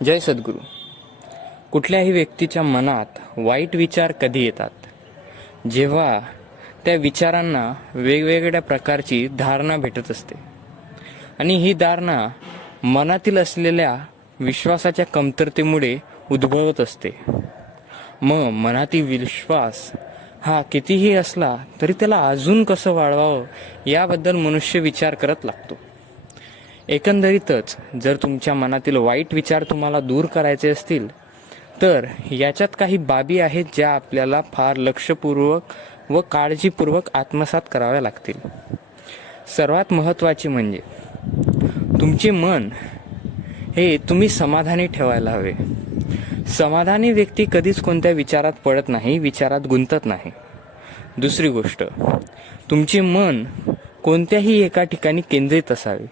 जय सद्गुरू. कुठल्याही व्यक्तीच्या मनात वाईट विचार कधी येतात, जेव्हा त्या विचारांना वेगवेगळ्या प्रकारची धारणा भेटत असते आणि ही धारणा मनातील असलेल्या विश्वासाच्या कमतरतेमुळे उद्भवत असते. मग मनातील विश्वास हा कितीही असला तरी त्याला अजून कसं वाढवावं याबद्दल मनुष्य विचार करत लागतो. एकंदरीतच जर तुमच्या मनातील वाईट विचार तुम्हाला दूर करायचे असतील तर याच्यात काही बाबी आहेत ज्या आपल्याला फार लक्षपूर्वक व काळजीपूर्वक आत्मसात कराव्या लागतील. सर्वात महत्त्वाचे म्हणजे तुमचे मन हे तुम्ही समाधानी ठेवायला हवे. समाधानी व्यक्ती कधीच कोणत्या विचारात पडत नाही, विचारात गुंतत नाही. दुसरी गोष्ट, तुमचे मन कोणत्याही एका ठिकाणी केंद्रित असावे.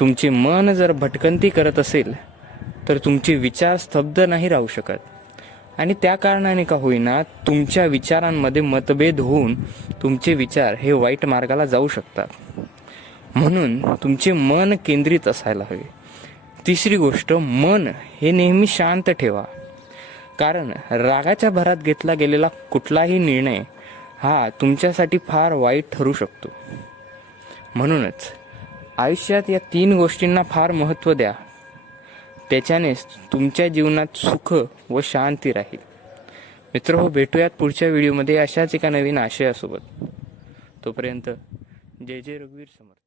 तुमचे मन जर भटकंती करत असेल तर तुमचे विचार स्तब्ध नाही राहू शकत आणि त्या कारणाने का होईना तुमच्या विचारांमध्ये मतभेद होऊन तुमचे विचार हे वाईट मार्गाला जाऊ शकतात. म्हणून तुमचे मन केंद्रित असायला हवे. तिसरी गोष्ट, मन हे नेहमी शांत ठेवा, कारण रागाच्या भरात घेतला गेलेला कुठलाही निर्णय हा तुमच्यासाठी फार वाईट ठरू शकतो. म्हणूनच आयुष्यात या 3 गोष्टींना फार महत्त्व द्या. त्याच्यानेच तुमच्या जीवनात सुख व शांती राहील. मित्रहो, भेटूयात पुढच्या व्हिडिओमध्ये अशाच एका नवीन आशयासोबत. तोपर्यंत जय जय रघुवीर समर्थ.